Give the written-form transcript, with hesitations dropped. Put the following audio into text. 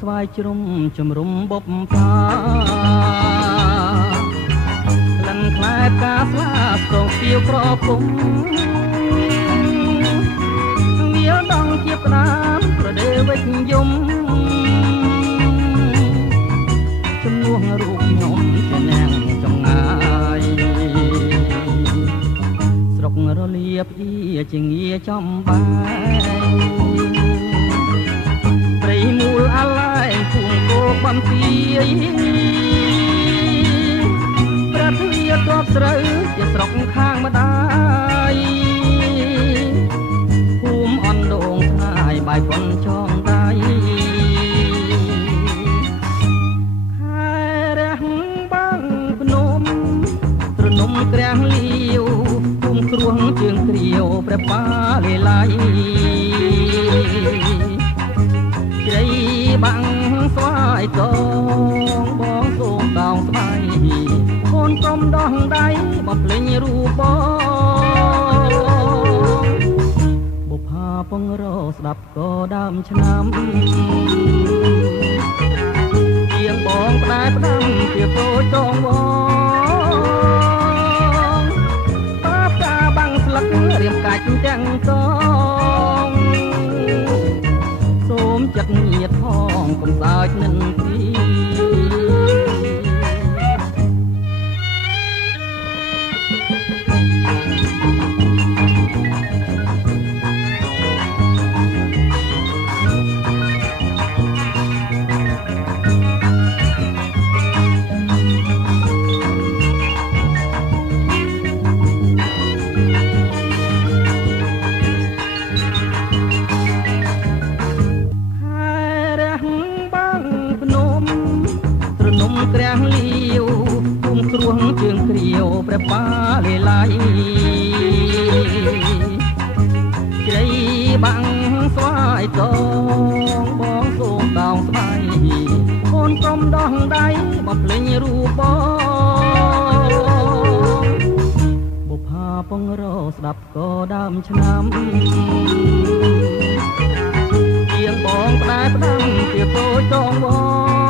ស្វាយជ្រុំជំរុំបុបផាក្លិនខ្លែផ្កាស្លាស្ទងពីវក្រពុំវាដងជាផ្ដាមប្រដេវិជ្ជយំជំនួសរូបខ្ញុំជានាងចង្ងាយស្រុករលៀបអ៊ីជាងាចំបាយព្រៃមូលអាឡាយភូមិគោបំពីប្រធានទ័ពស្រូវជាស្រុកខាងម្ដាយភូមិអណ្ដូងស្ងាយបាយប៉ុនចងដៃខែរះបាំងភ្នំត្រនំក្រាំងលាវភូមិគ្រួងជើងគ្រាវព្រះប៉ាលេឡៃជ្រៃបាំងស្វាយតងបងសូមដងស្បៃកូនកុំដោះដៃបំភ្លេញរូបបងបុប្ផាពងរស្ដាប់ក៏ដើមឆ្នាំជាងបងផ្ដែផ្ដាំជាតូចតងបងតាផ្កាបាំងស្លឹករៀមកាច់ទាំងតងសូមចិត្តញាតផងកុំសើចនឹងទីក្រាំងលាវភូមិគ្រួងជើងគ្រាវព្រះប៉ាលេឡៃជ្រៃបាំងស្វាយតងបងសូមដងស្បៃកូនកុំដោះដៃបំភ្លេញរូបបងបុប្ផាពងរស្ដាប់ក៏ដើមឆ្នាំជាងបងផ្ដែផ្ដាំជាតូចតងបង